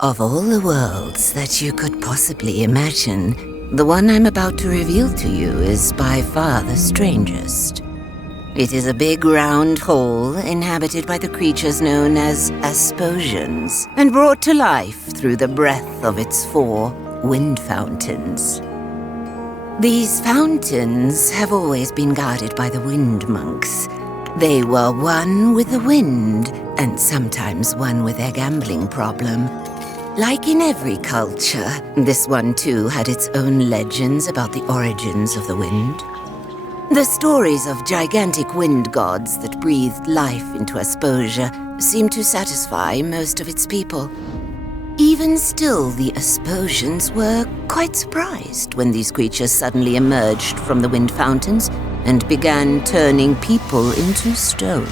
Of all the worlds that you could possibly imagine, the one I'm about to reveal to you is by far the strangest. It is a big round hole inhabited by the creatures known as Asposians, and brought to life through the breath of its 4 wind fountains. These fountains have always been guarded by the wind monks. They were one with the wind, and sometimes one with their gambling problem. Like in every culture, this one too had its own legends about the origins of the wind. The stories of gigantic wind gods that breathed life into Asposia seemed to satisfy most of its people. Even still, the Asposians were quite surprised when these creatures suddenly emerged from the wind fountains and began turning people into stone.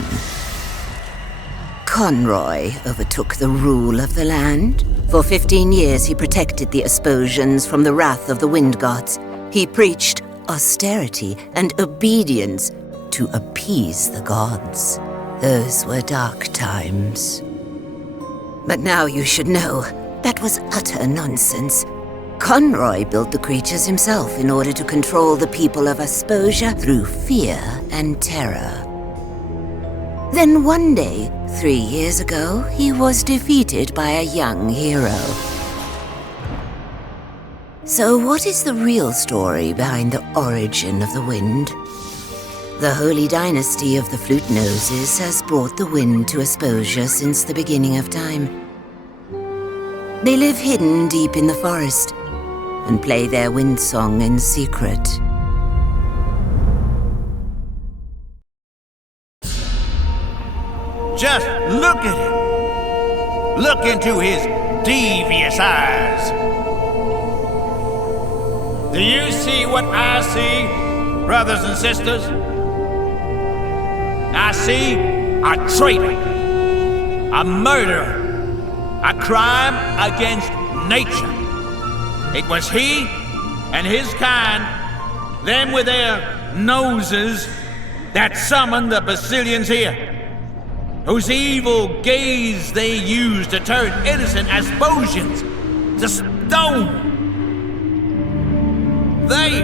Conroy overtook the rule of the land. For 15 years he protected the Asposians from the wrath of the wind gods. He preached austerity and obedience to appease the gods. Those were dark times. But now you should know, that was utter nonsense. Conroy built the creatures himself in order to control the people of Asposia through fear and terror. Then one day, 3 years ago, he was defeated by a young hero. So what is the real story behind the origin of the wind? The holy dynasty of the flute noses has brought the wind to Asposia since the beginning of time. They live hidden deep in the forest and play their wind song in secret. Just look at him. Look into his devious eyes. Do you see what I see, brothers and sisters? I see a traitor, a murderer, a crime against nature. It was he and his kind, them with their noses, that summoned the Basilians here, whose evil gaze they used to turn innocent Asposians to stone. They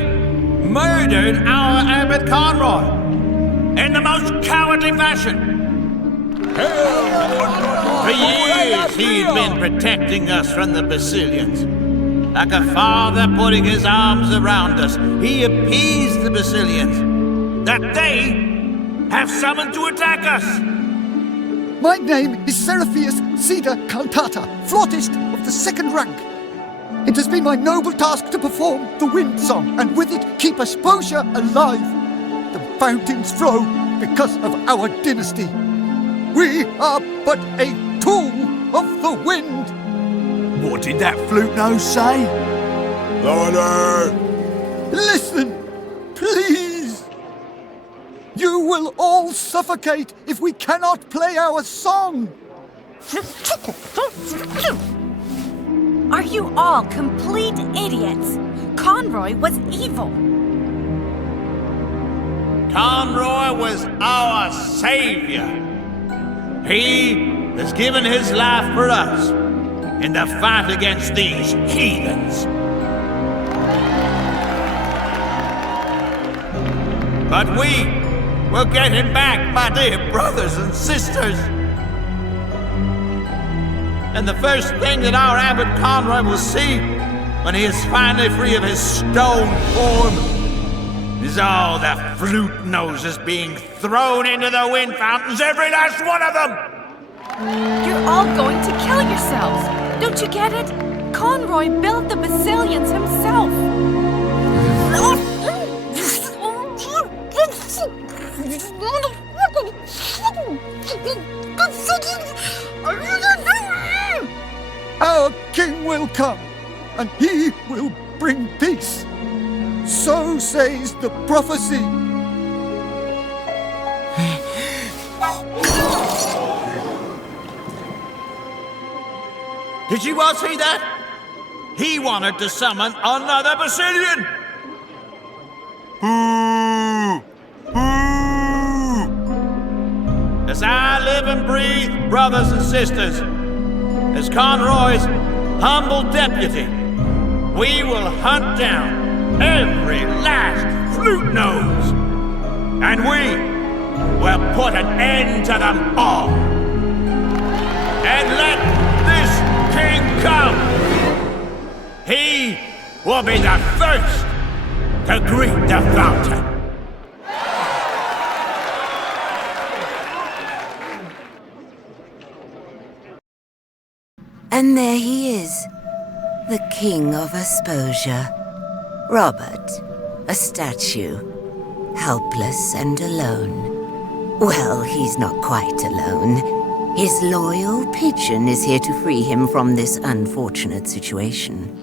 murdered our Abbot Conroy in the most cowardly fashion. For years he'd been protecting us from the Basilians. Like a father putting his arms around us, he appeased the Basilians that they have summoned to attack us. My name is Seraphius Cedar Cantata, flautist of the 2nd rank. It has been my noble task to perform the wind song, and with it keep Asposia alive. The fountains flow because of our dynasty. We are but a tool of the wind. What did that flute nose say? Louder! Listen, please. You will all suffocate if we cannot play our song. Are you all complete idiots? Conroy was evil. Conroy was our savior. He has given his life for us in the fight against these heathens. But we will get him back, my dear brothers and sisters. And the first thing that our Abbot Conroy will see when he is finally free of his stone form is all the flute noses being thrown into the wind fountains, every last one of them! You're all going to kill yourselves. Don't you get it? Conroy built the Basilians himself. Our king will come, and he will bring peace. So says the prophecy. Did you all see that? He wanted to summon another Basilian. Boo! Boo! As I live and breathe, brothers and sisters, as Conroy's humble deputy, we will hunt down every last flute nose, and we will put an end to them all. And let this king come. He will be the first to greet the fountain. And there he is, the king of Asposia, Robert, a statue, helpless and alone. Well, he's not quite alone. His loyal pigeon is here to free him from this unfortunate situation.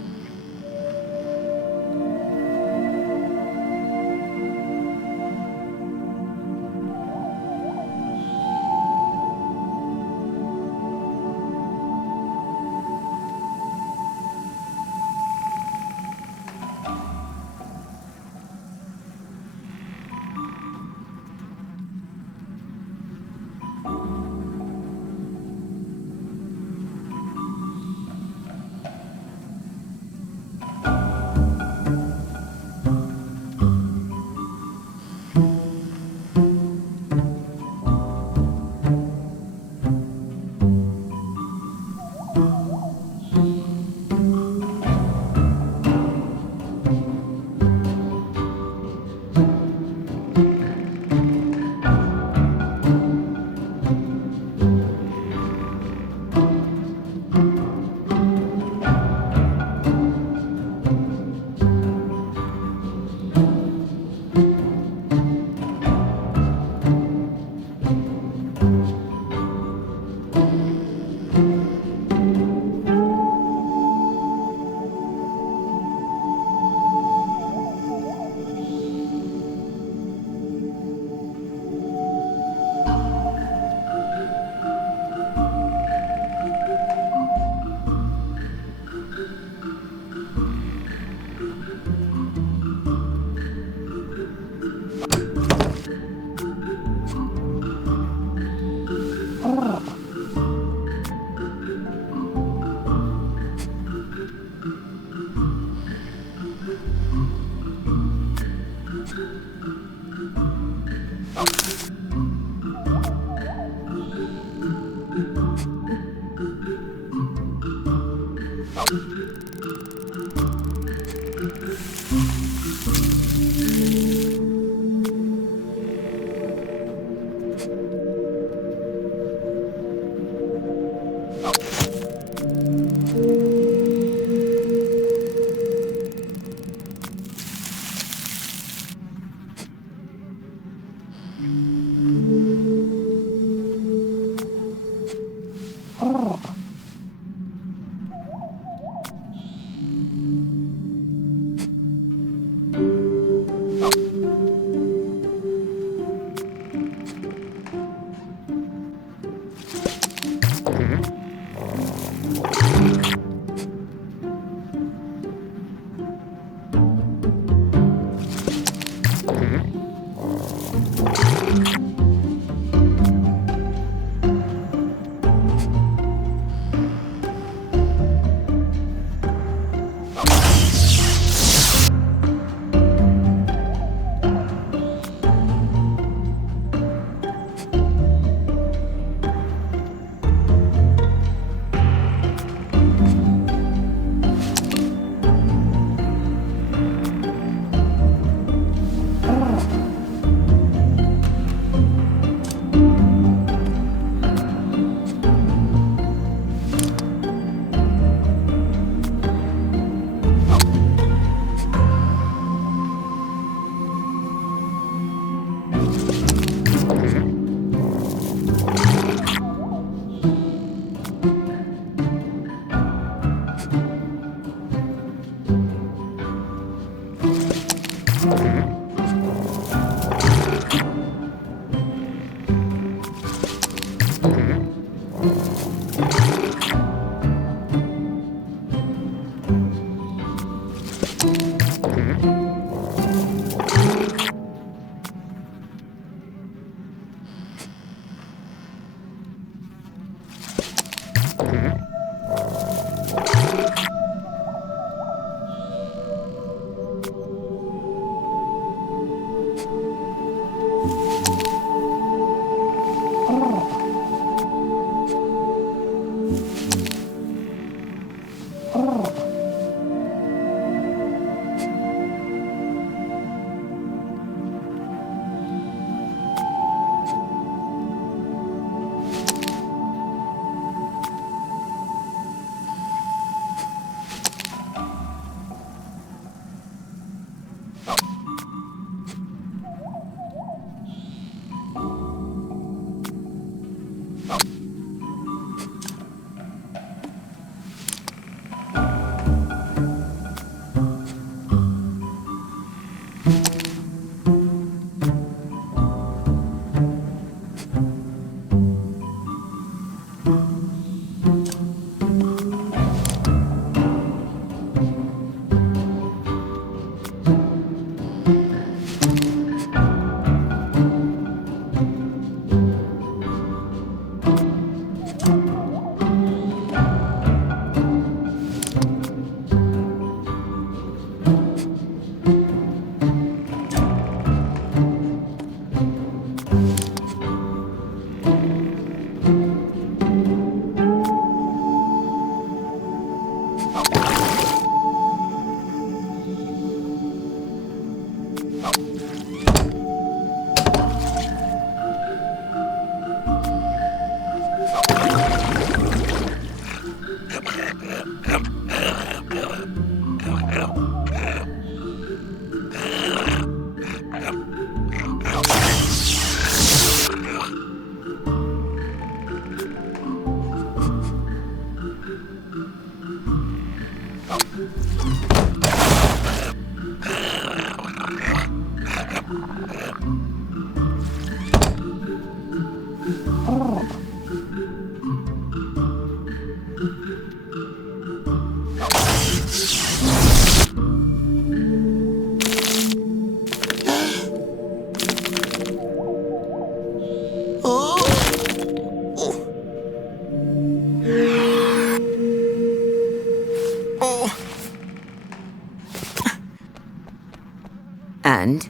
And?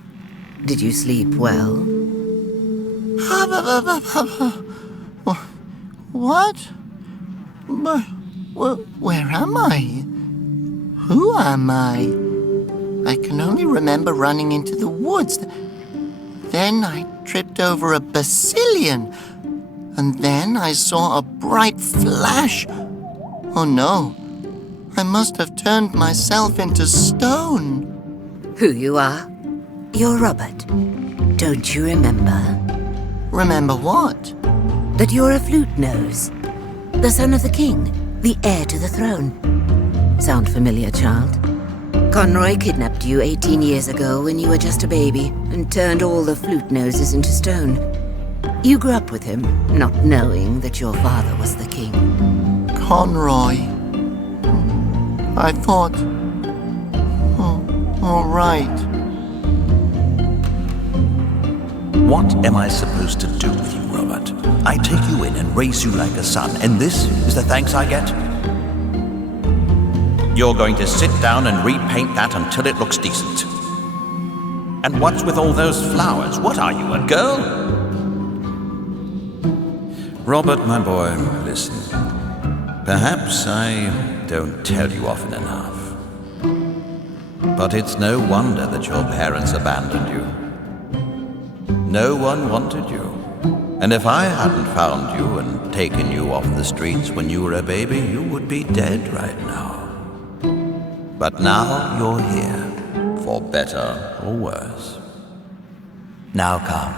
Did you sleep well? What? Where am I? Who am I? I can only remember running into the woods. Then I tripped over a Basilian. And then I saw a bright flash. Oh no, I must have turned myself into stone. Who you are? You're Robert. Don't you remember? Remember what? That you're a flute nose. The son of the king, the heir to the throne. Sound familiar, child? Conroy kidnapped you 18 years ago when you were just a baby and turned all the flute noses into stone. You grew up with him, not knowing that your father was the king. Conroy. I thought... Oh, all right. What am I supposed to do with you, Robert? I take you in and raise you like a son, and this is the thanks I get? You're going to sit down and repaint that until it looks decent. And what's with all those flowers? What are you, a girl? Robert, my boy, listen. Perhaps I don't tell you often enough. But it's no wonder that your parents abandoned you. No one wanted you. And if I hadn't found you and taken you off the streets when you were a baby, you would be dead right now. But now you're here, for better or worse. Now come,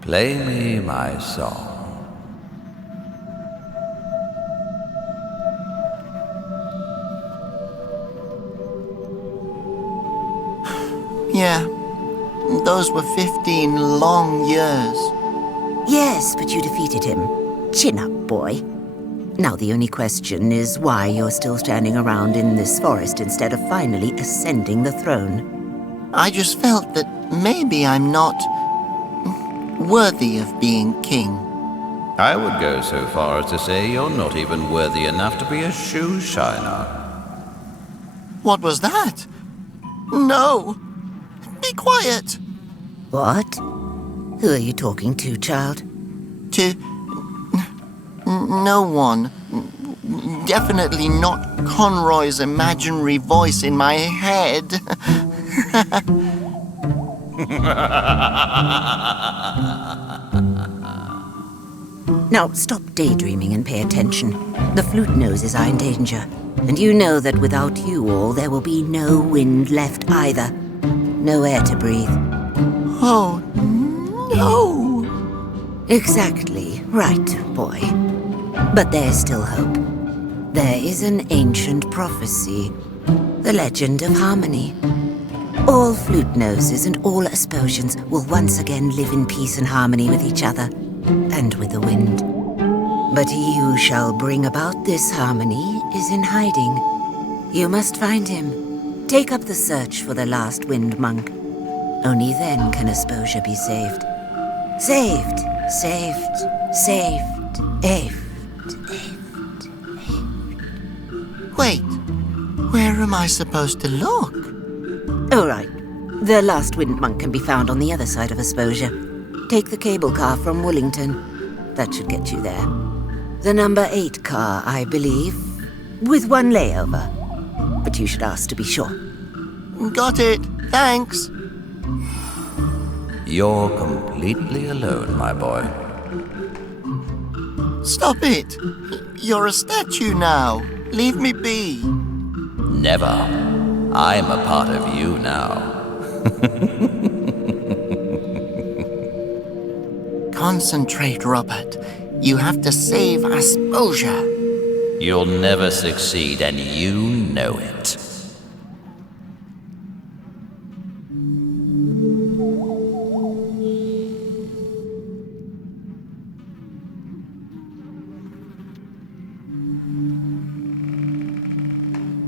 play me my song. Yeah, those were 15 long years. Yes, but you defeated him. Chin up, boy. Now the only question is why you're still standing around in this forest instead of finally ascending the throne. I just felt that maybe I'm not worthy of being king. I would go so far as to say you're not even worthy enough to be a shoe shiner. What was that? No! Be quiet! What? Who are you talking to, child? To... no one. Definitely not Conroy's imaginary voice in my head. Now, stop daydreaming and pay attention. The flute noses are in danger. And you know that without you all, there will be no wind left either. No air to breathe. Oh, no! Exactly. Right, boy. But there's still hope. There is an ancient prophecy. The legend of harmony. All flute noses and all Asposians will once again live in peace and harmony with each other. And with the wind. But he who shall bring about this harmony is in hiding. You must find him. Take up the search for the last wind monk. Only then can Asposia be saved. Saved, saved, saved, saved. Wait, where am I supposed to look? All right. The last wind monk can be found on the other side of Asposia. Take the cable car from Willington. That should get you there. The number 8 car, I believe, with one layover. But you should ask to be sure. Got it. Thanks. You're completely alone, my boy. Stop it. You're a statue now. Leave me be. Never. I'm a part of you now. Concentrate, Robert. You have to save Asposia. You'll never succeed, and you know it.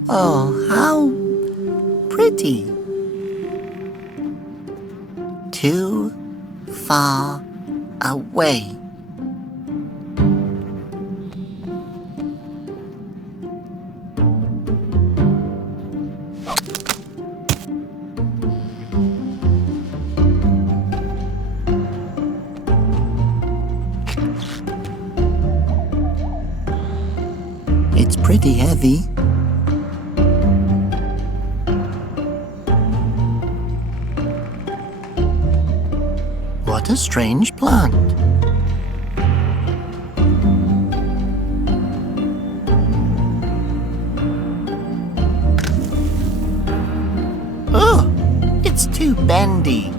Oh, how pretty. Too far away. It's pretty heavy. What a strange plant. Oh, it's too bendy.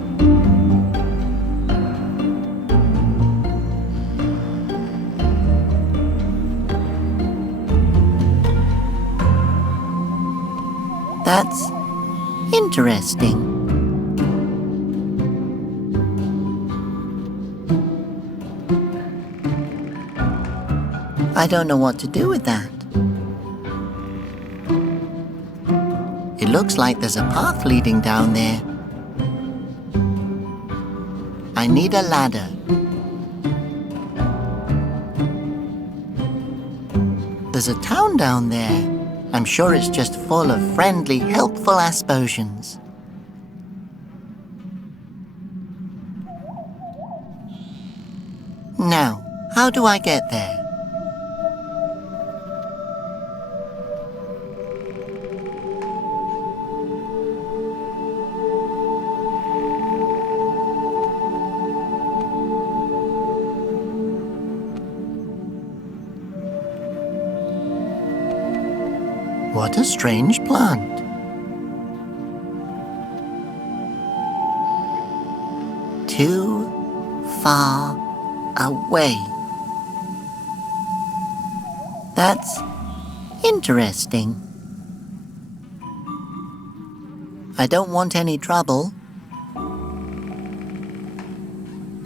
That's interesting. I don't know what to do with that. It looks like there's a path leading down there. I need a ladder. There's a town down there. I'm sure it's just full of friendly, helpful Asposians. Now, how do I get there? What a strange plant. Too far away. That's interesting. I don't want any trouble.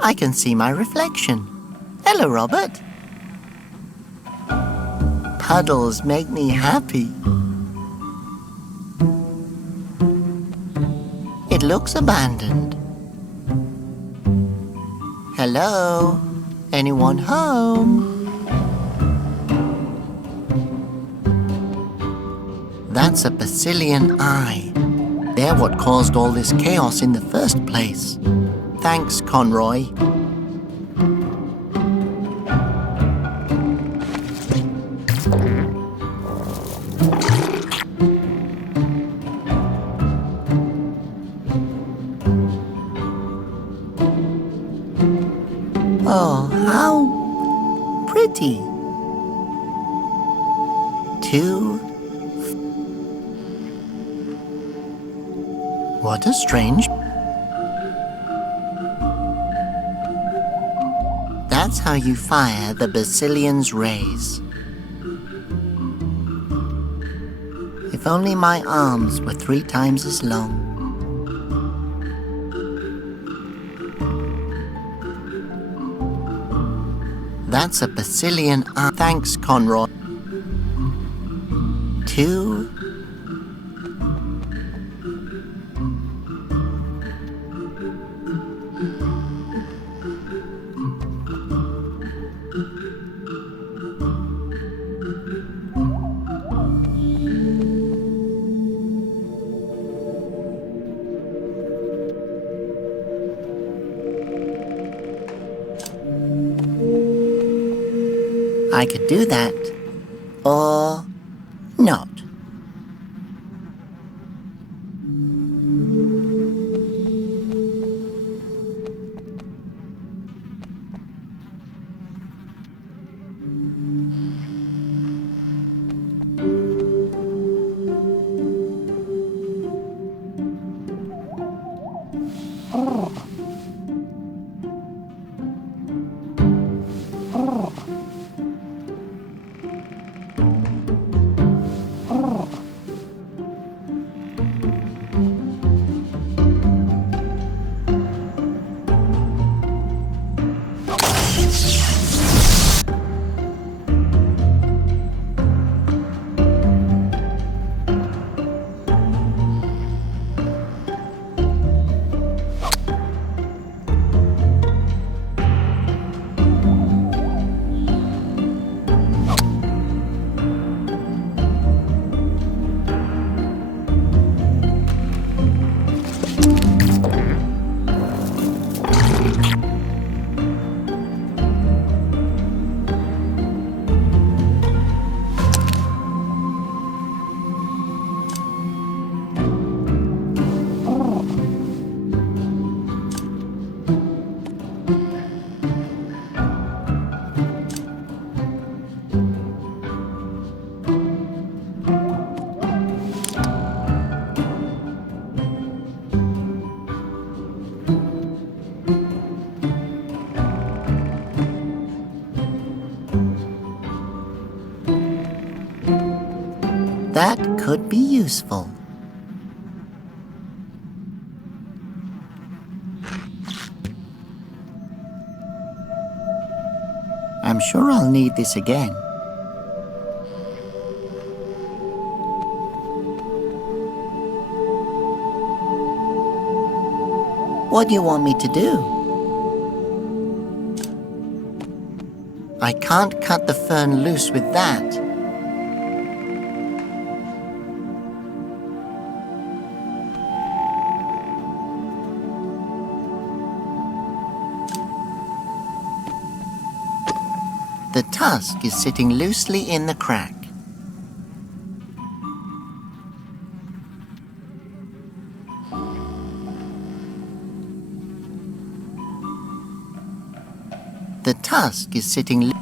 I can see my reflection. Hello, Robert. Puddles make me happy. It looks abandoned. Hello? Anyone home? That's a Basilian eye. They're what caused all this chaos in the first place. Thanks, Conroy. Oh, how pretty. What a strange... That's how you fire the Basilian's rays. If only my arms were 3 times as long. That's a Basilian arm. Thanks, Conroy. 2. I could do that, or not. That could be useful. I'm sure I'll need this again. What do you want me to do? I can't cut the fern loose with that. The tusk is sitting loosely in the crack. The tusk is sitting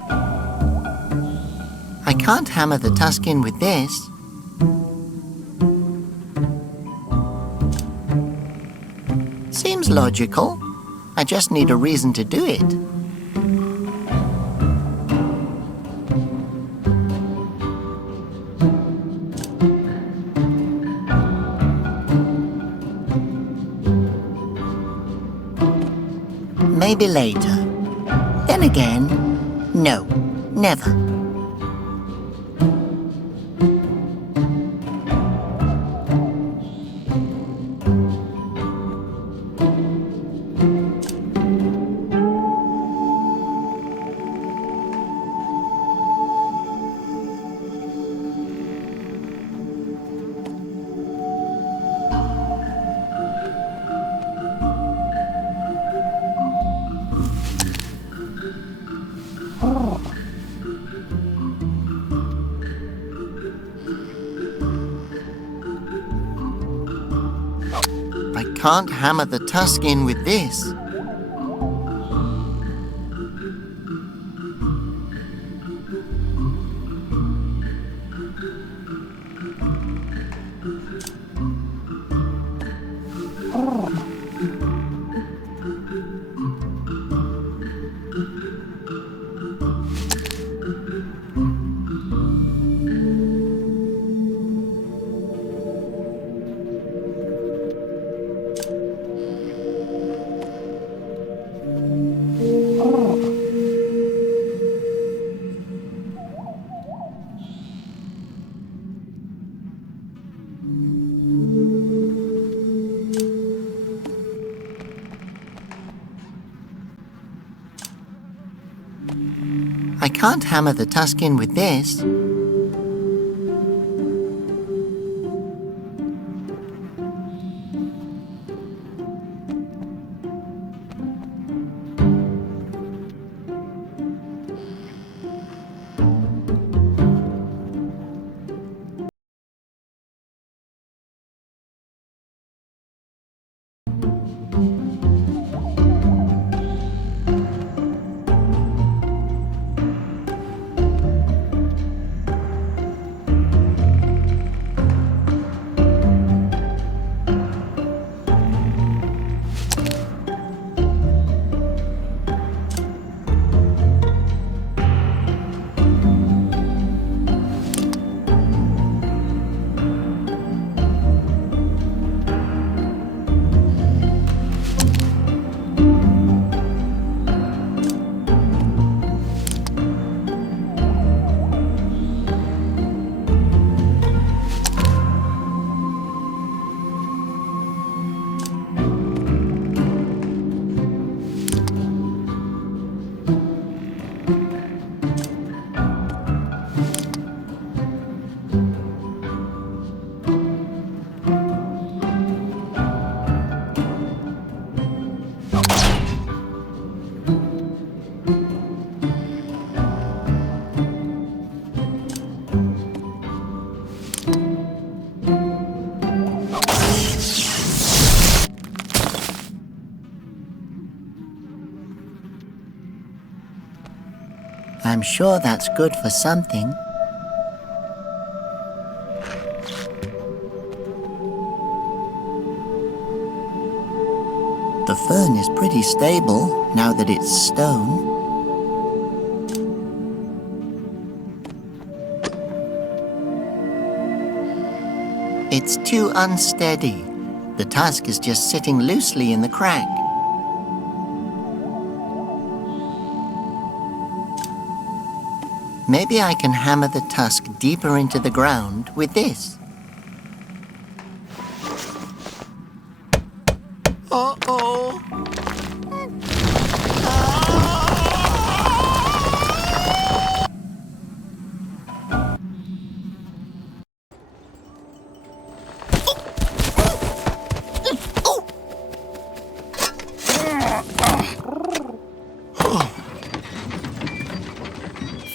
I can't hammer the tusk in with this. Seems logical. I just need a reason to do it. Maybe later. Then again, no, never. I can't hammer the tusk in with this. I can't hammer the tusk in with this. I'm sure that's good for something. The fern is pretty stable now that it's stone. It's too unsteady. The tusk is just sitting loosely in the crack. Maybe I can hammer the tusk deeper into the ground with this. Uh-oh!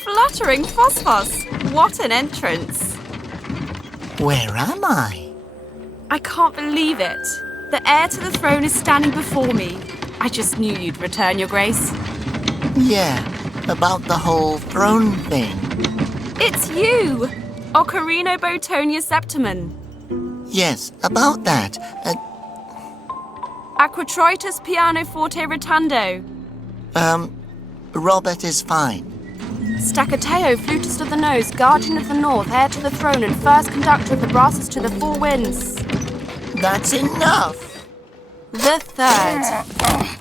Fluttering Phosphos! What an entrance! Where am I? I can't believe it. The heir to the throne is standing before me. I just knew you'd return, Your Grace. Yeah, about the whole throne thing. It's you! Ocarino Botonia Septimum. Yes, about that. Aquatroitus Pianoforte Rotundo. Robert is fine. Staccateo, flutist of the nose, guardian of the north, heir to the throne, and first conductor of the brasses to the four winds. That's enough! The third.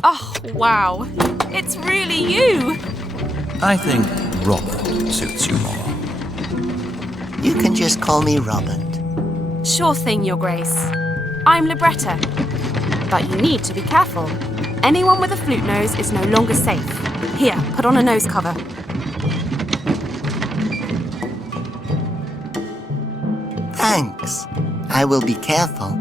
Oh, wow. It's really you! I think Robert suits you more. You can just call me Robert. Sure thing, Your Grace. I'm Libretta. But you need to be careful. Anyone with a flute nose is no longer safe. Here, put on a nose cover. Thanks. I will be careful.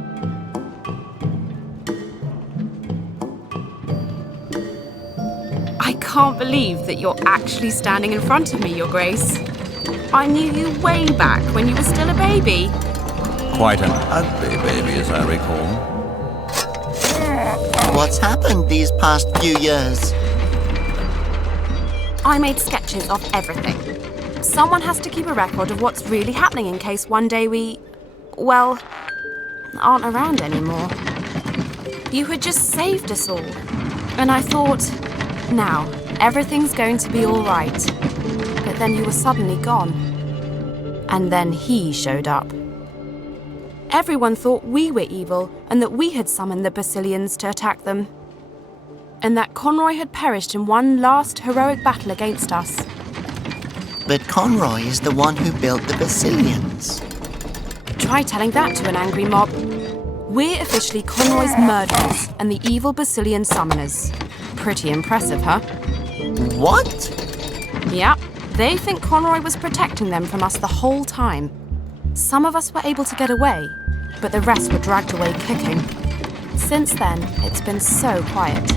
I can't believe that you're actually standing in front of me, Your Grace. I knew you way back when you were still a baby. Quite an ugly baby, as I recall. What's happened these past few years? I made sketches of everything. Someone has to keep a record of what's really happening in case one day we, well, aren't around anymore. You had just saved us all. And I thought, now, everything's going to be all right. But then you were suddenly gone. And then he showed up. Everyone thought we were evil and that we had summoned the Basilians to attack them. And that Conroy had perished in one last heroic battle against us. But Conroy is the one who built the Basilians. Try telling that to an angry mob. We're officially Conroy's murderers and the evil Basilian summoners. Pretty impressive, huh? What? Yeah, they think Conroy was protecting them from us the whole time. Some of us were able to get away, but the rest were dragged away kicking. Since then, it's been so quiet.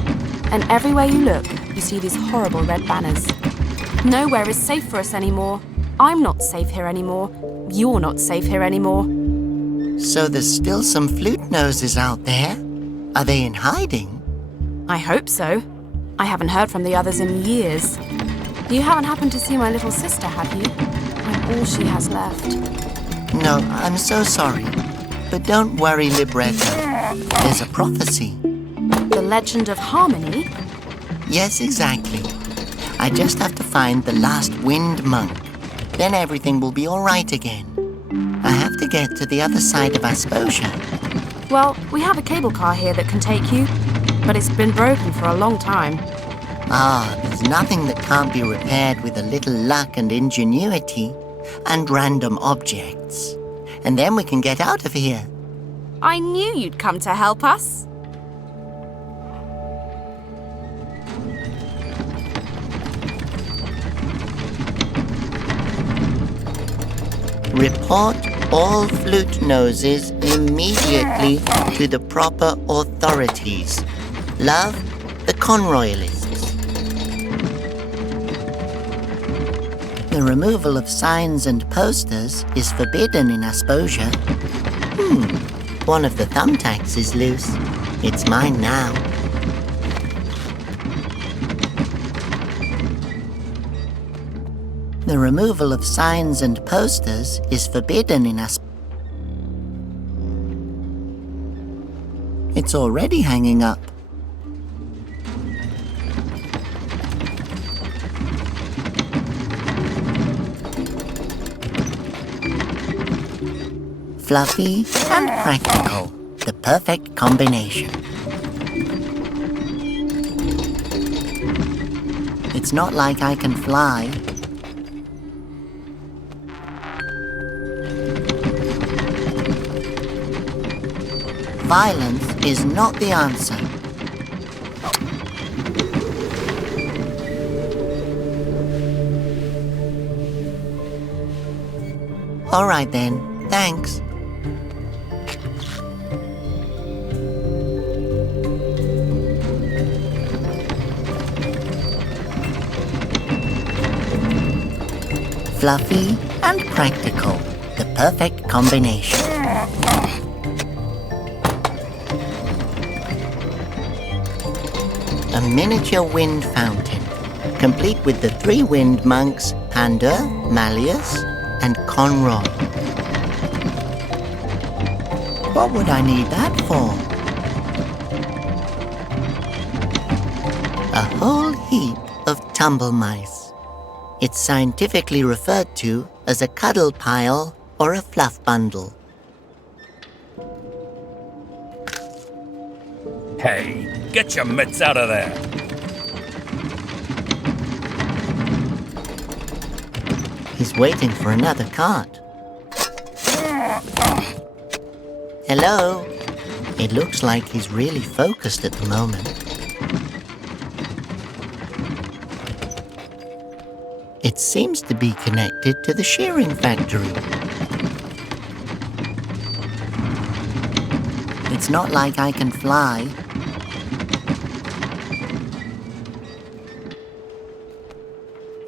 And everywhere you look, you see these horrible red banners. Nowhere is safe for us anymore. I'm not safe here anymore. You're not safe here anymore. So there's still some flute noses out there? Are they in hiding? I hope so. I haven't heard from the others in years. You haven't happened to see my little sister, have you? I'm all she has left. No, I'm so sorry. But don't worry, Libretta. There's a prophecy. The legend of harmony? Yes, exactly. I just have to find the last wind monk. Then everything will be all right again. I have to get to the other side of Asposia. Well, we have a cable car here that can take you, but it's been broken for a long time. There's nothing that can't be repaired with a little luck and ingenuity and random objects. And then we can get out of here. I knew you'd come to help us. Report all flute noses immediately to the proper authorities. Love, the Conroyalists. The removal of signs and posters is forbidden in Asposia. One of the thumbtacks is loose. It's mine now. The removal of signs and posters is forbidden in Asposia. It's already hanging up. Fluffy and practical. The perfect combination. It's not like I can fly. Violence is not the answer. All right then, thanks. Fluffy and practical, the perfect combination. A miniature wind fountain, complete with the 3 wind monks Panda, Malleus, and Conrod. What would I need that for? A whole heap of tumble mice. It's scientifically referred to as a cuddle pile or a fluff bundle. Hey, get your mitts out of there! He's waiting for another cart. Hello? It looks like he's really focused at the moment. It seems to be connected to the shearing factory. It's not like I can fly.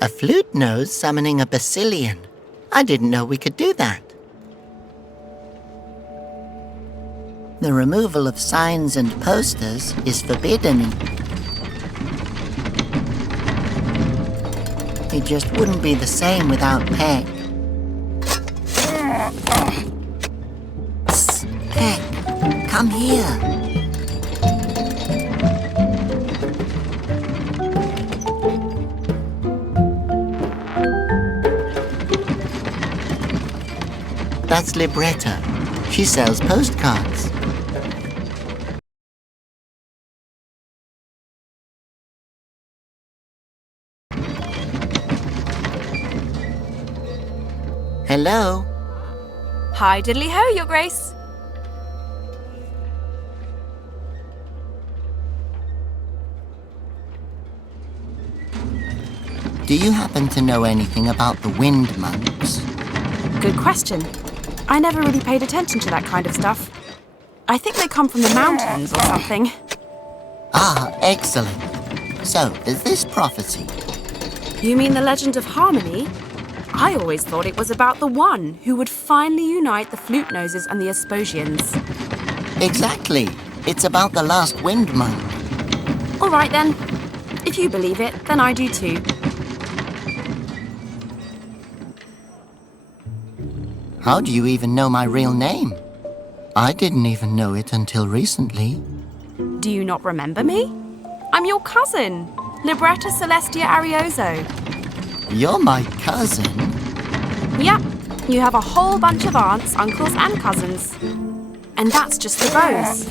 A flute nose summoning a Basilian. I didn't know we could do that. The removal of signs and posters is forbidden. It just wouldn't be the same without Peck. Psst, Peck, come here. That's Libretta. She sells postcards. Hello? Hi, diddly-ho, Your Grace. Do you happen to know anything about the wind monks? Good question. I never really paid attention to that kind of stuff. I think they come from the mountains or something. Ah, excellent. So, is this prophecy? You mean the legend of harmony? I always thought it was about the one who would finally unite the flute noses and the Asposians. Exactly. It's about the last wind monk. All right then. If you believe it, then I do too. How do you even know my real name? I didn't even know it until recently. Do you not remember me? I'm your cousin, Libretta Celestia Arioso. You're my cousin? Yep, you have a whole bunch of aunts, uncles and cousins. And that's just the bows.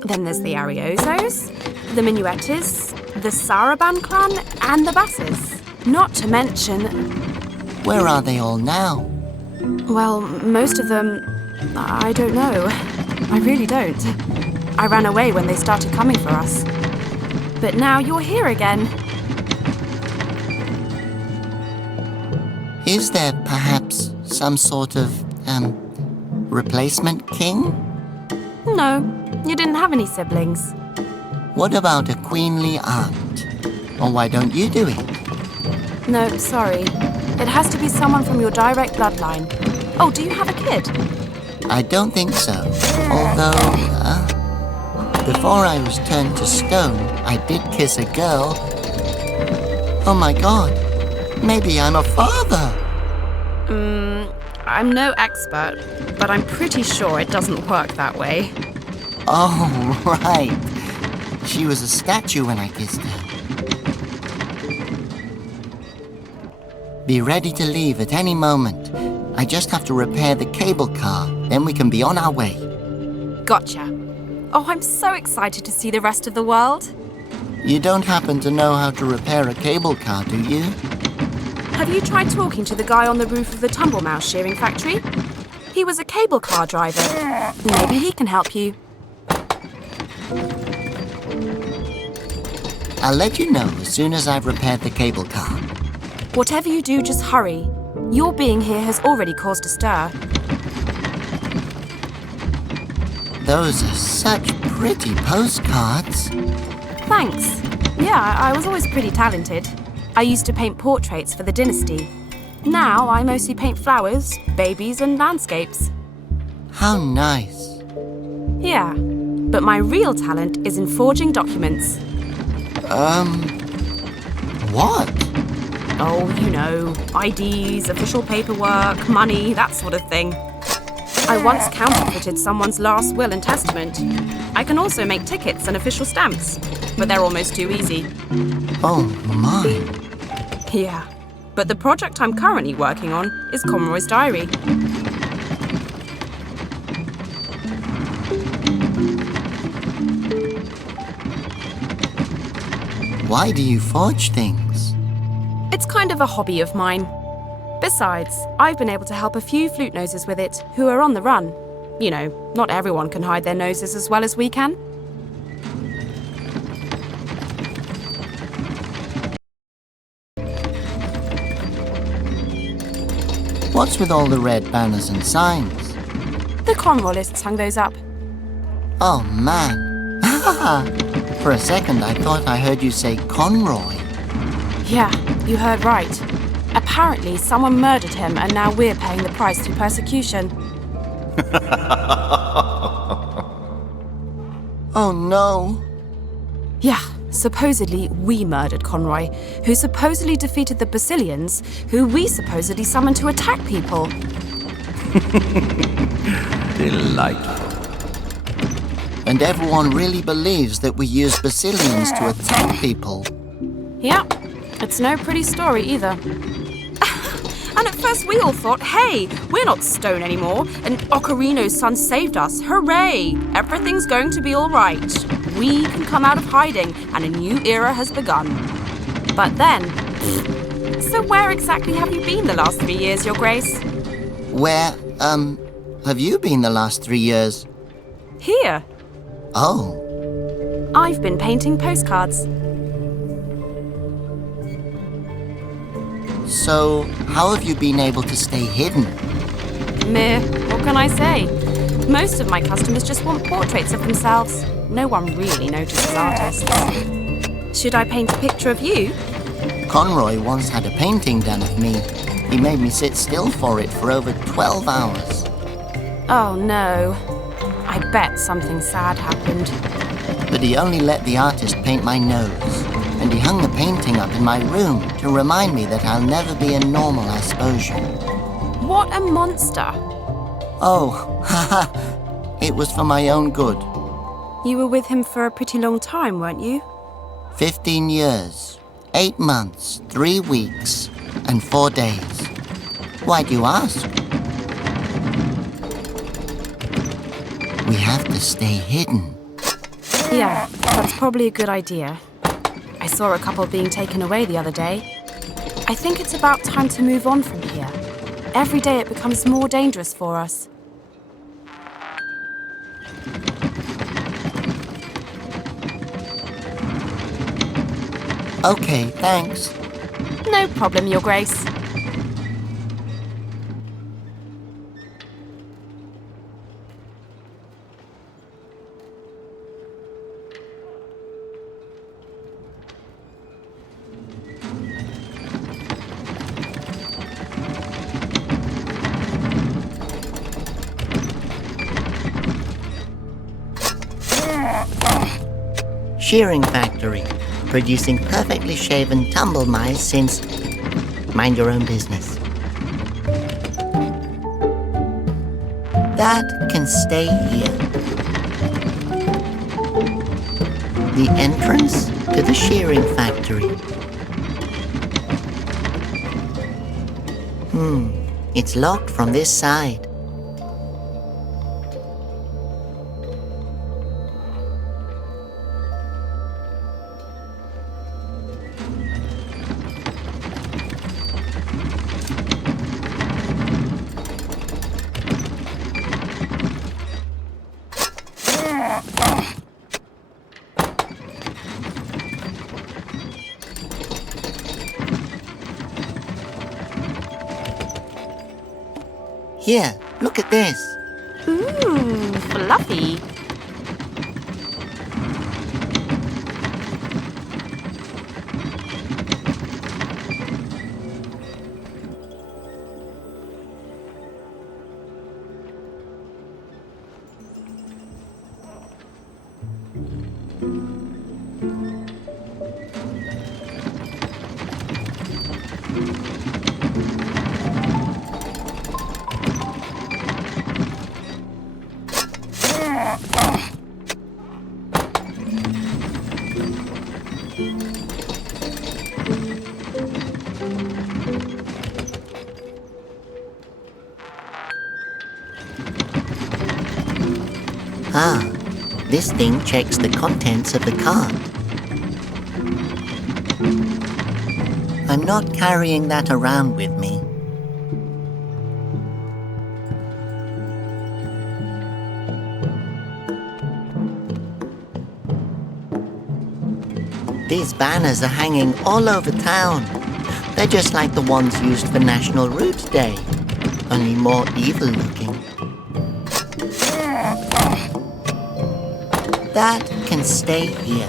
Then there's the Ariosos, the Minuettis, the Saraban clan and the Basses. Not to mention... Where are they all now? Well, most of them... I don't know. I really don't. I ran away when they started coming for us. But now you're here again. Is there perhaps some sort of, replacement king? No, you didn't have any siblings. What about a queenly aunt? Or why don't you do it? No, sorry. It has to be someone from your direct bloodline. Oh, do you have a kid? I don't think so. Although, before I was turned to stone, I did kiss a girl. Oh my god. Maybe I'm a father. I'm no expert, but I'm pretty sure it doesn't work that way. Oh, right. She was a statue when I kissed her. Be ready to leave at any moment. I just have to repair the cable car, Then we can be on our way. Gotcha. Oh, I'm so excited to see the rest of the world. You don't happen to know how to repair a cable car, do you? Have you tried talking to the guy on the roof of the Tumble Mouse shearing factory? He was a cable car driver. Maybe he can help you. I'll let you know as soon as I've repaired the cable car. Whatever you do, just hurry. Your being here has already caused a stir. Those are such pretty postcards. Thanks. Yeah, I was always pretty talented. I used to paint portraits for the dynasty. Now I mostly paint flowers, babies, and landscapes. How nice. Yeah, but my real talent is in forging documents. What? Oh, you know, IDs, official paperwork, money, that sort of thing. I once counterfeited someone's last will and testament. I can also make tickets and official stamps, but they're almost too easy. Oh my. Yeah, but the project I'm currently working on is Conroy's diary. Why do you forge things? It's kind of a hobby of mine. Besides, I've been able to help a few flute noses with it who are on the run. You know, not everyone can hide their noses as well as we can. What's with all the red banners and signs? The Conroyists hung those up. Oh man. For a second I thought I heard you say Conroy. Yeah, you heard right. Apparently, someone murdered him and now we're paying the price through persecution. Oh no. Yeah, supposedly we murdered Conroy, who supposedly defeated the Asposians, who we supposedly summoned to attack people. Delightful. And everyone really believes that we use Asposians to attack people. Yeah, it's no pretty story either. And at first we all thought, hey, we're not stone anymore, and Ocarino's son saved us. Hooray! Everything's going to be all right. We can come out of hiding, and a new era has begun. But then... So where exactly have you been the last 3 years, Your Grace? Where, have you been the last 3 years? Here. Oh. I've been painting postcards. So, how have you been able to stay hidden? Meh, what can I say? Most of my customers just want portraits of themselves. No one really notices artists. Should I paint a picture of you? Conroy once had a painting done of me. He made me sit still for it for over 12 hours. Oh no. I bet something sad happened. But he only let the artist paint my nose. And he hung the painting up in my room to remind me that I'll never be a normal Asposian. What a monster. Oh, haha. It was for my own good. You were with him for a pretty long time, weren't you? 15 years, 8 months, 3 weeks, and 4 days. Why do you ask? We have to stay hidden. Yeah, that's probably a good idea. I saw a couple being taken away the other day. I think it's about time to move on from here. Every day it becomes more dangerous for us. Okay, thanks. No problem, Your Grace. Shearing factory, producing perfectly shaven tumble mice since... Mind your own business. That can stay here. The entrance to the shearing factory. It's locked from this side. Here, look at this. Ooh, fluffy. Ah, this thing checks the contents of the cart. I'm not carrying that around with me. These banners are hanging all over town. They're just like the ones used for National Root Day, only more evil looking. That can stay here.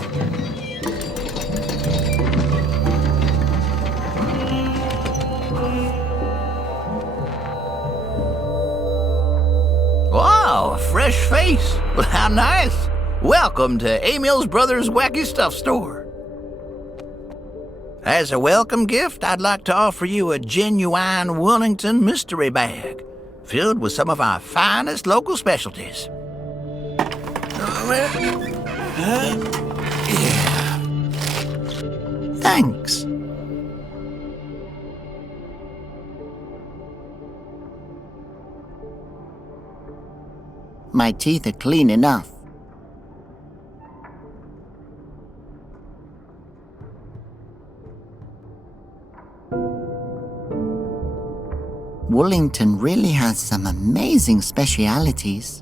Wow, a fresh face. Well, how nice. Welcome to Emil's Brothers Wacky Stuff Store. As a welcome gift, I'd like to offer you a genuine Wellington mystery bag filled with some of our finest local specialties. Thanks. My teeth are clean enough. Wellington really has some amazing specialities.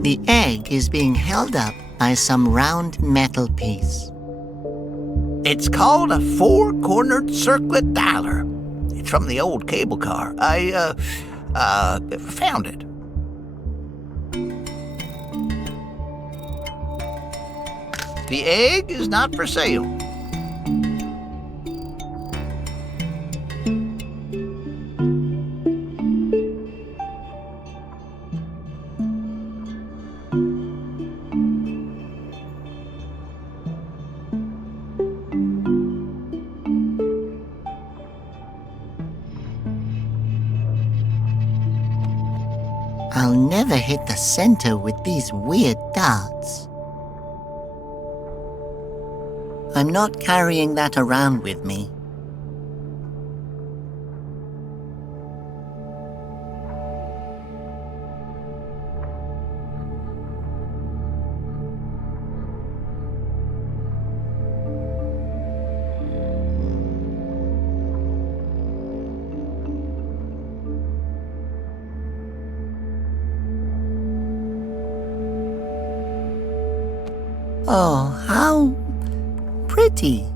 The egg is being held up by some round metal piece. It's called a four-cornered circlet dialer. It's from the old cable car. I found it. The egg is not for sale. I'll never hit the center with these weird darts. I'm not carrying that around with me. Oh, how pretty.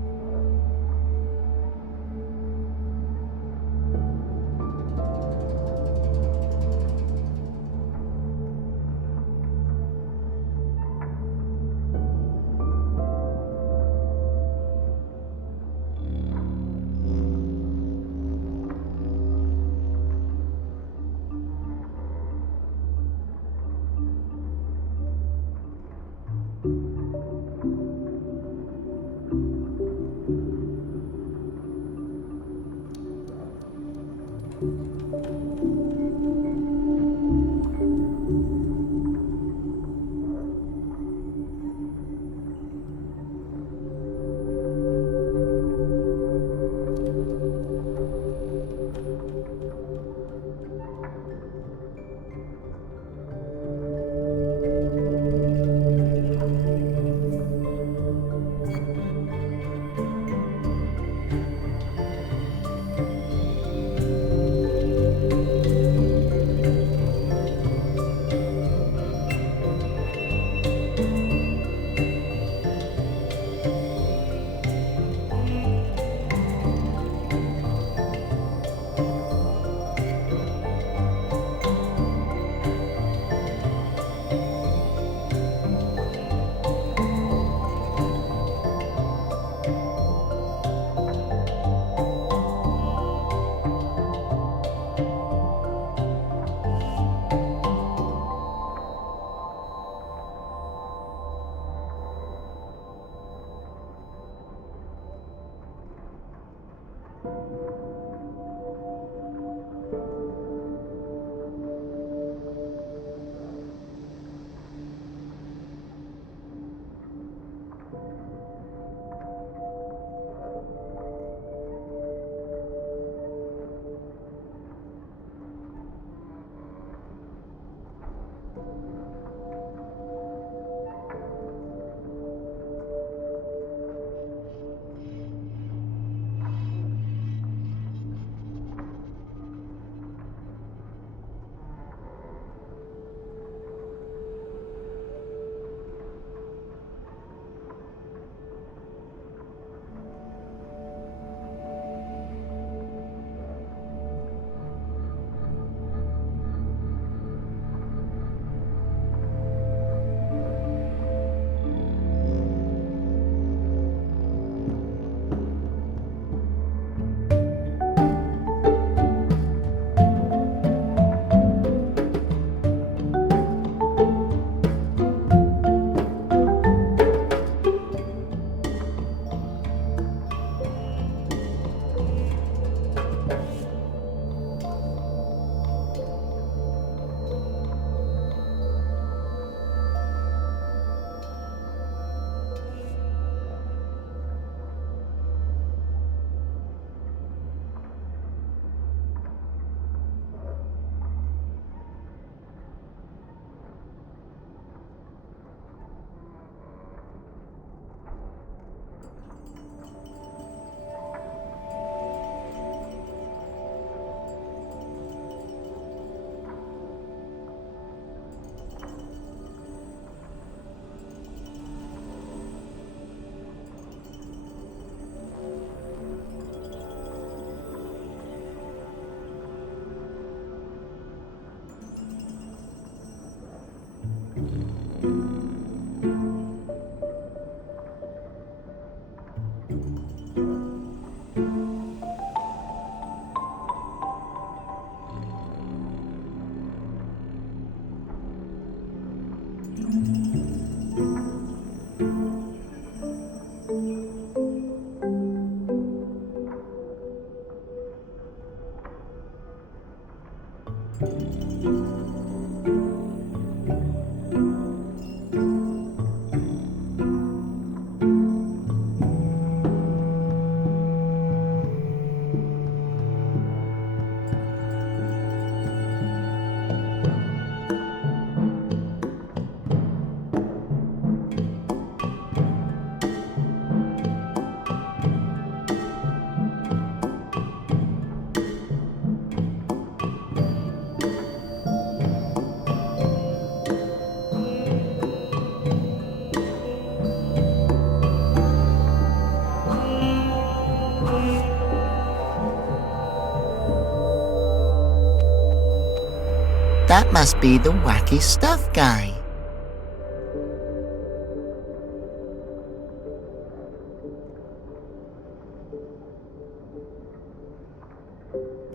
That must be the wacky stuff guy.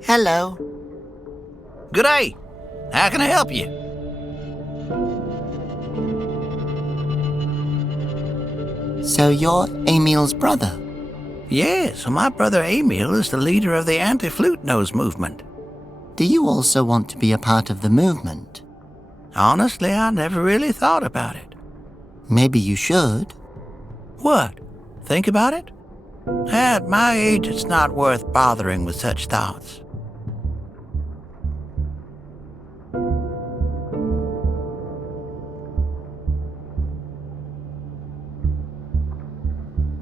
Hello. G'day. How can I help you? So you're Emil's brother? Yes, my brother Emil is the leader of the anti-flute nose movement. Do you also want to be a part of the movement? Honestly, I never really thought about it. Maybe you should. What? Think about it? At my age, it's not worth bothering with such thoughts.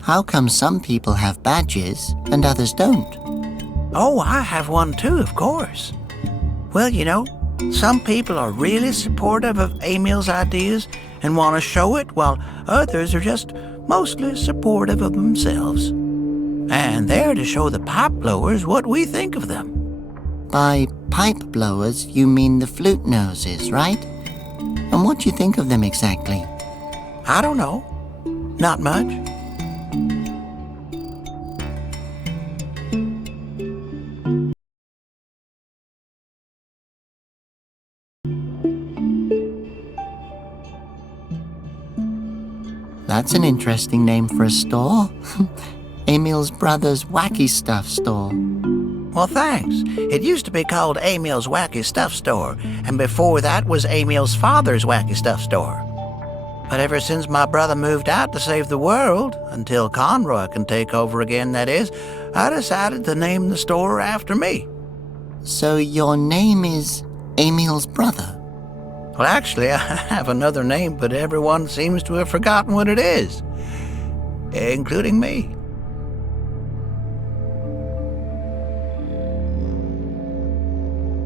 How come some people have badges and others don't? Oh, I have one too, of course. Well, you know, some people are really supportive of Emil's ideas and want to show it, while others are just mostly supportive of themselves. And they're to show the pipe blowers what we think of them. By pipe blowers, you mean the flute noses, right? And what do you think of them exactly? I don't know. Not much. That's an interesting name for a store. Emil's brother's wacky stuff store. Well, thanks. It used to be called Emil's Wacky Stuff Store, and before that was Emil's father's Wacky Stuff Store. But ever since my brother moved out to save the world, until Conroy can take over again, that is, I decided to name the store after me. So your name is Emil's brother? Well, actually, I have another name, but everyone seems to have forgotten what it is, including me.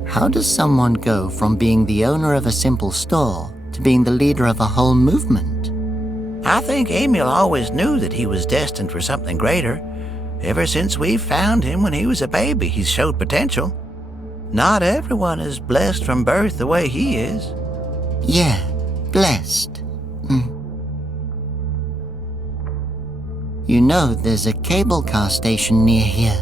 How does someone go from being the owner of a simple store to being the leader of a whole movement? I think Emil always knew that he was destined for something greater. Ever since we found him when he was a baby, he's showed potential. Not everyone is blessed from birth the way he is. Yeah, blessed. You know there's a cable car station near here.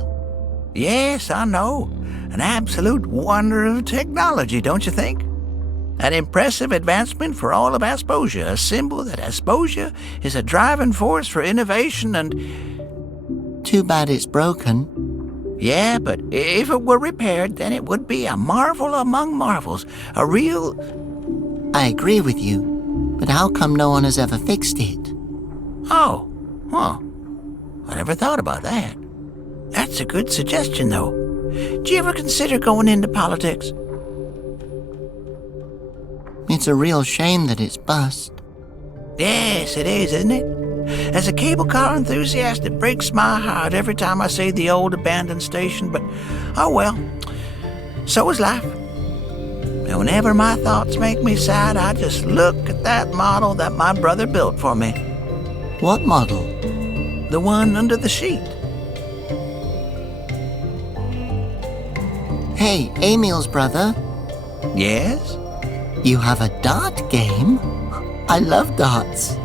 Yes, I know. An absolute wonder of technology, don't you think? An impressive advancement for all of Asposia, a symbol that Asposia is a driving force for innovation and... Too bad it's broken. Yeah, but if it were repaired, then it would be a marvel among marvels. A real... I agree with you, but how come no one has ever fixed it? Oh, huh. I never thought about that. That's a good suggestion, though. Do you ever consider going into politics? It's a real shame that it's bust. Yes, it is, isn't it? As a cable car enthusiast, it breaks my heart every time I see the old abandoned station, but oh well, so is life. And whenever my thoughts make me sad, I just look at that model that my brother built for me. What model? The one under the sheet. Hey, Emil's brother. Yes? You have a dart game? I love darts.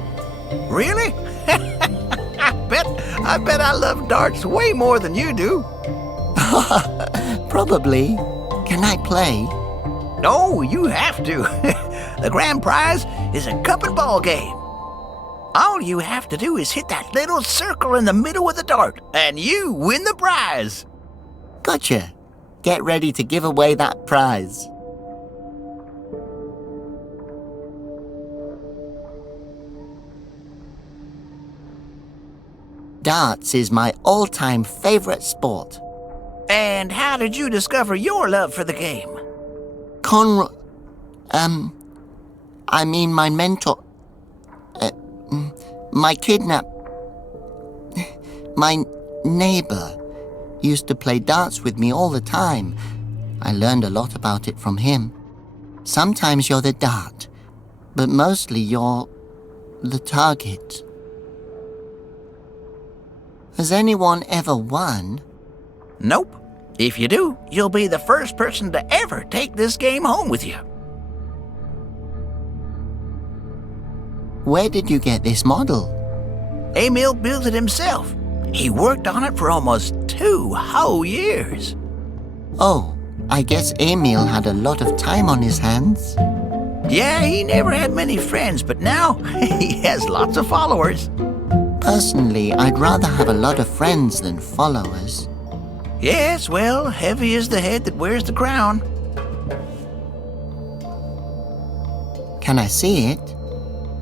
Really? I bet I love darts way more than you do. Probably. Can I play? No, you have to. The grand prize is a cup and ball game. All you have to do is hit that little circle in the middle of the dart, and you win the prize. Gotcha. Get ready to give away that prize. Darts is my all-time favorite sport. And how did you discover your love for the game? My mentor... My neighbor used to play darts with me all the time. I learned a lot about it from him. Sometimes you're the dart, but mostly you're the target. Has anyone ever won? Nope. If you do, you'll be the first person to ever take this game home with you. Where did you get this model? Emil built it himself. He worked on it for almost 2 whole years. Oh, I guess Emil had a lot of time on his hands. Yeah, he never had many friends, but now he has lots of followers. Personally, I'd rather have a lot of friends than followers. Yes, well, heavy is the head that wears the crown. Can I see it?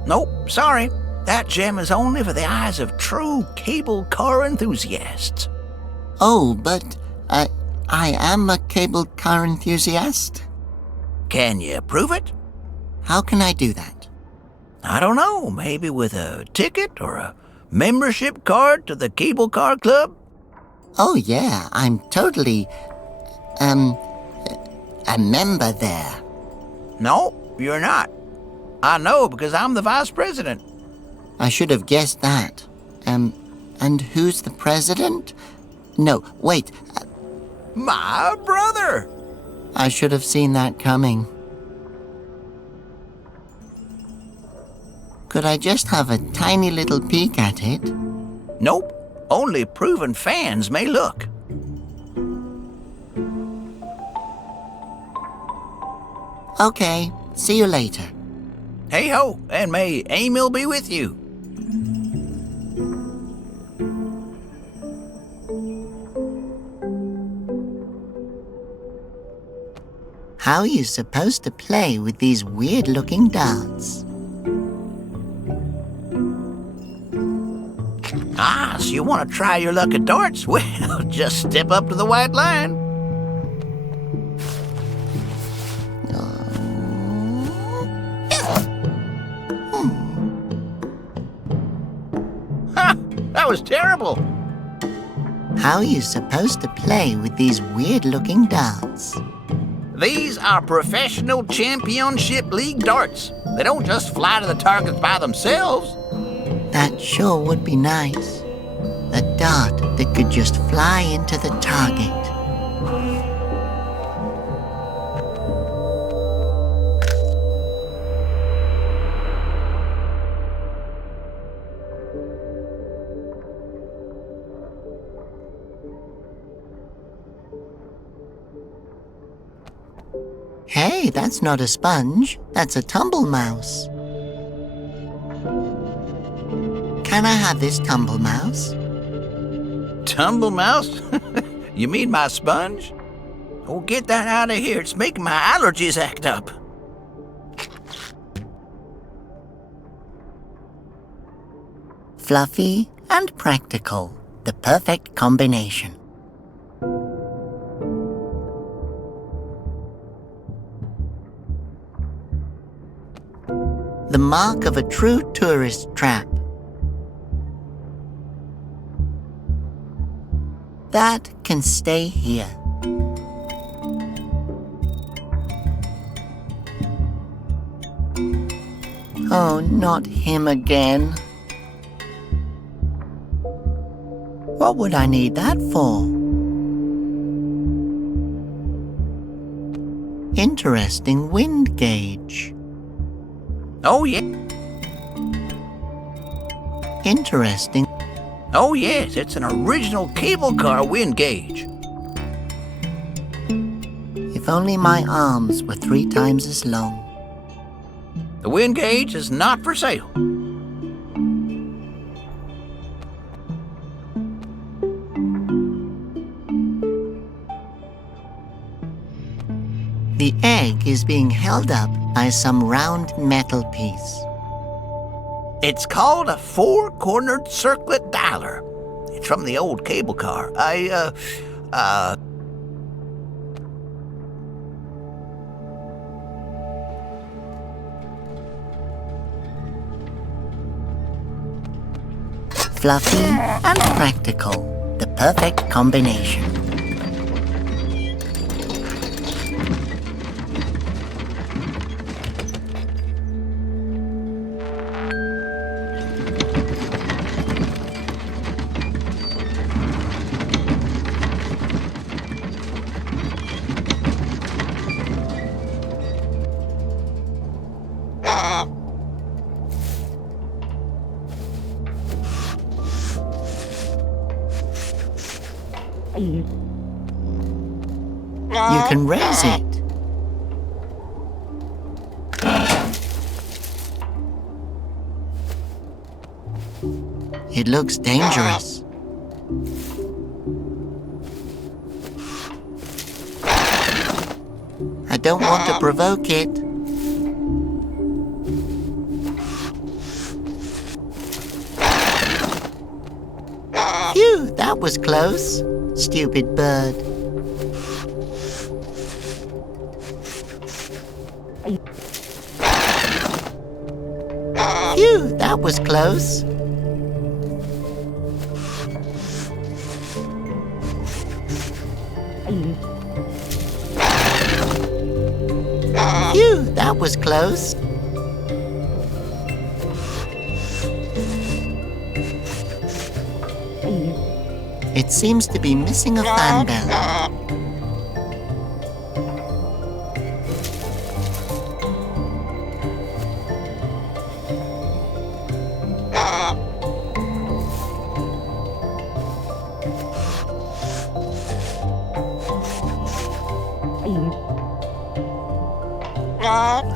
Nope, sorry. That gem is only for the eyes of true cable car enthusiasts. Oh, but I am a cable car enthusiast. Can you prove it? How can I do that? I don't know, maybe with a ticket or a membership card to the Cable Car Club? Oh yeah, I'm totally, a member there. No, you're not. I know because I'm the vice president. I should have guessed that. And who's the president? No, wait. My brother! I should have seen that coming. Could I just have a tiny little peek at it? Nope. Only proven fans may look. Okay, see you later. Hey-ho, and may Emil be with you. How are you supposed to play with these weird-looking darts? Ah, so you want to try your luck at darts? Well, just step up to the white line. Ha! That was terrible. How are you supposed to play with these weird-looking darts? These are professional championship league darts. They don't just fly to the targets by themselves. That sure would be nice. A dart that could just fly into the target. Hey, that's not a sponge. That's a tumble mouse. Can I have this tumble mouse? Tumble mouse? You mean my sponge? Oh, get that out of here. It's making my allergies act up. Fluffy and practical. The perfect combination. The mark of a true tourist trap. That can stay here. Oh, not him again. What would I need that for? Interesting wind gauge. Oh, yeah. Interesting. Oh, yes, it's an original cable car wind gauge. If only my arms were 3 times as long. The wind gauge is not for sale. The egg is being held up by some round metal piece. It's called a 4-cornered circlet dialer. It's from the old cable car. Fluffy and practical. The perfect combination. You can raise it. It looks dangerous. I don't want to provoke it. Phew, that was close. Stupid bird. Phew, that was close. Phew, that was close. It seems to be missing a fan bell.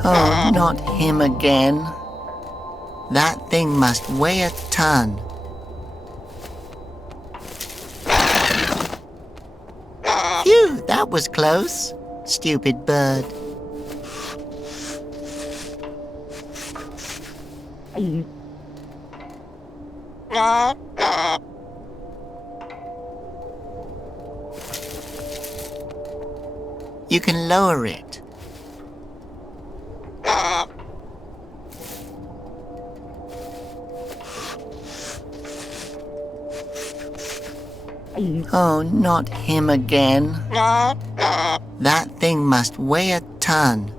Oh, not him again. That thing must weigh a ton. Phew, that was close. Stupid bird. You can lower it. Oh, not him again. That thing must weigh a ton.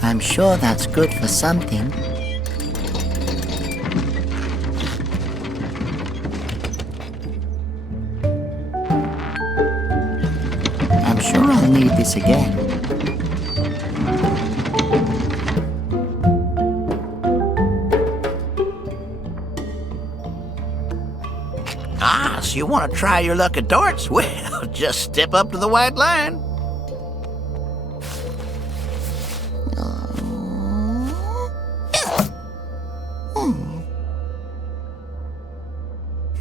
I'm sure that's good for something. I'm sure I'll need this again. Ah, so you want to try your luck at darts? Well, just step up to the white line.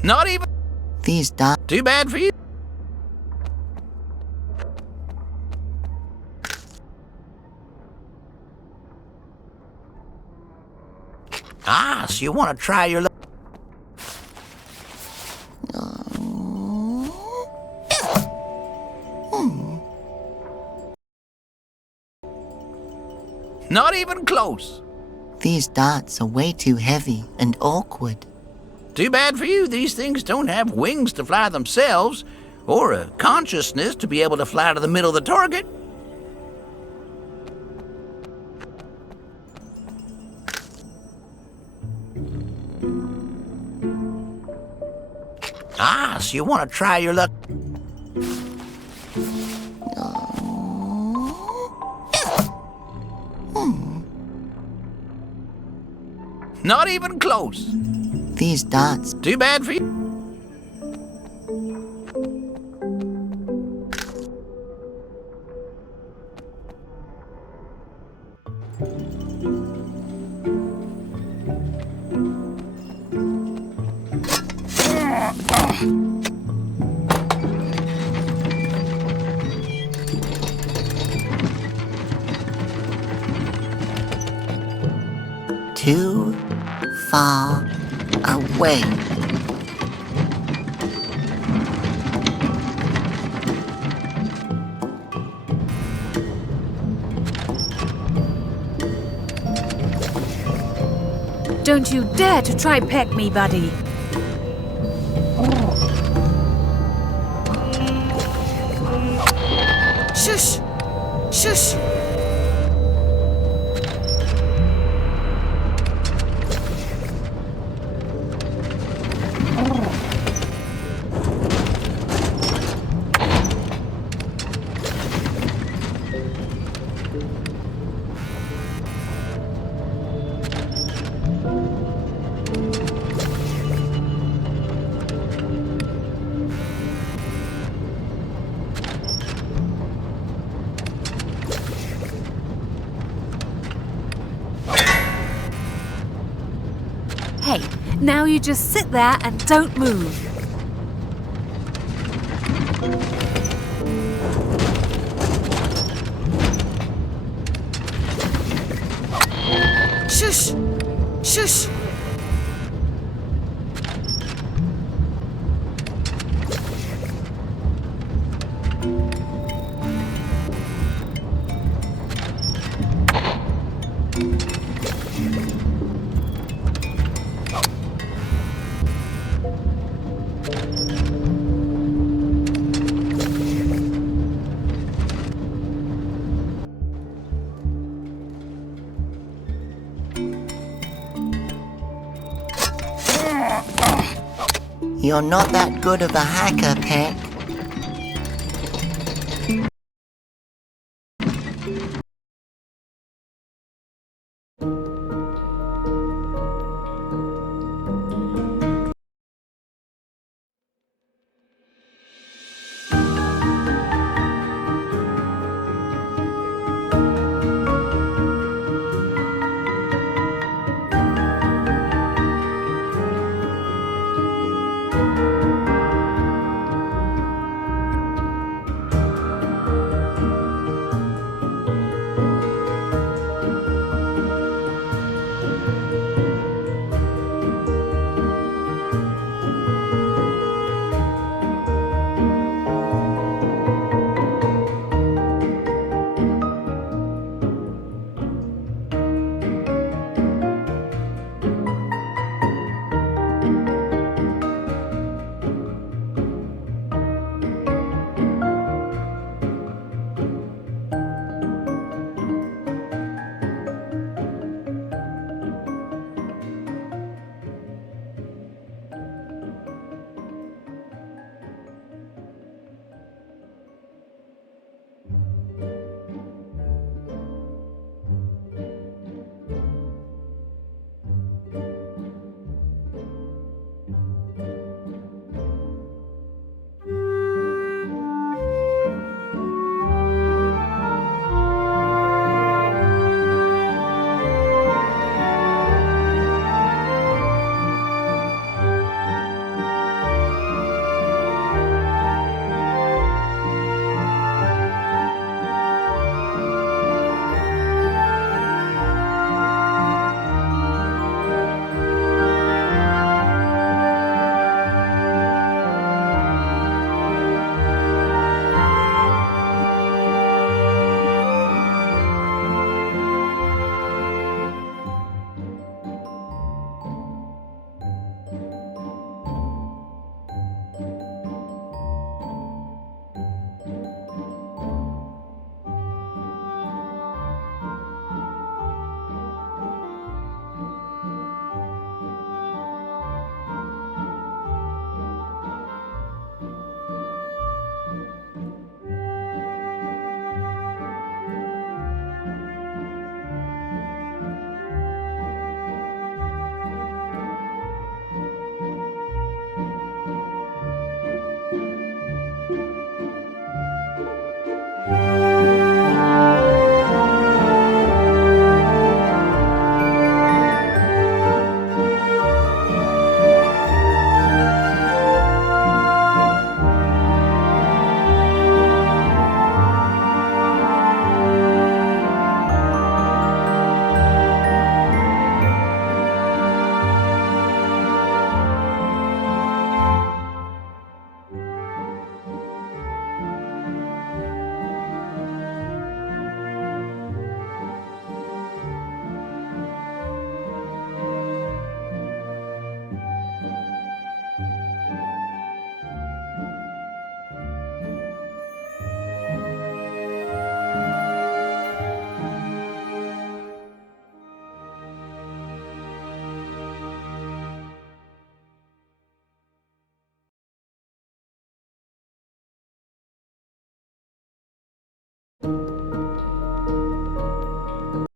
Not even. These dots. Too bad for you. Ah, so you want to try your luck? Not even close. These darts are way too heavy and awkward. Too bad for you. These things don't have wings to fly themselves, or a consciousness to be able to fly to the middle of the target. Ah, so you want to try your luck? Not even close. These darts. Too bad for you. Too far away. Don't you dare to try peck me, buddy. Shush! Shush! Hey, now you just sit there and don't move. Shush! Shush! You're not that good of a hacker, Peck.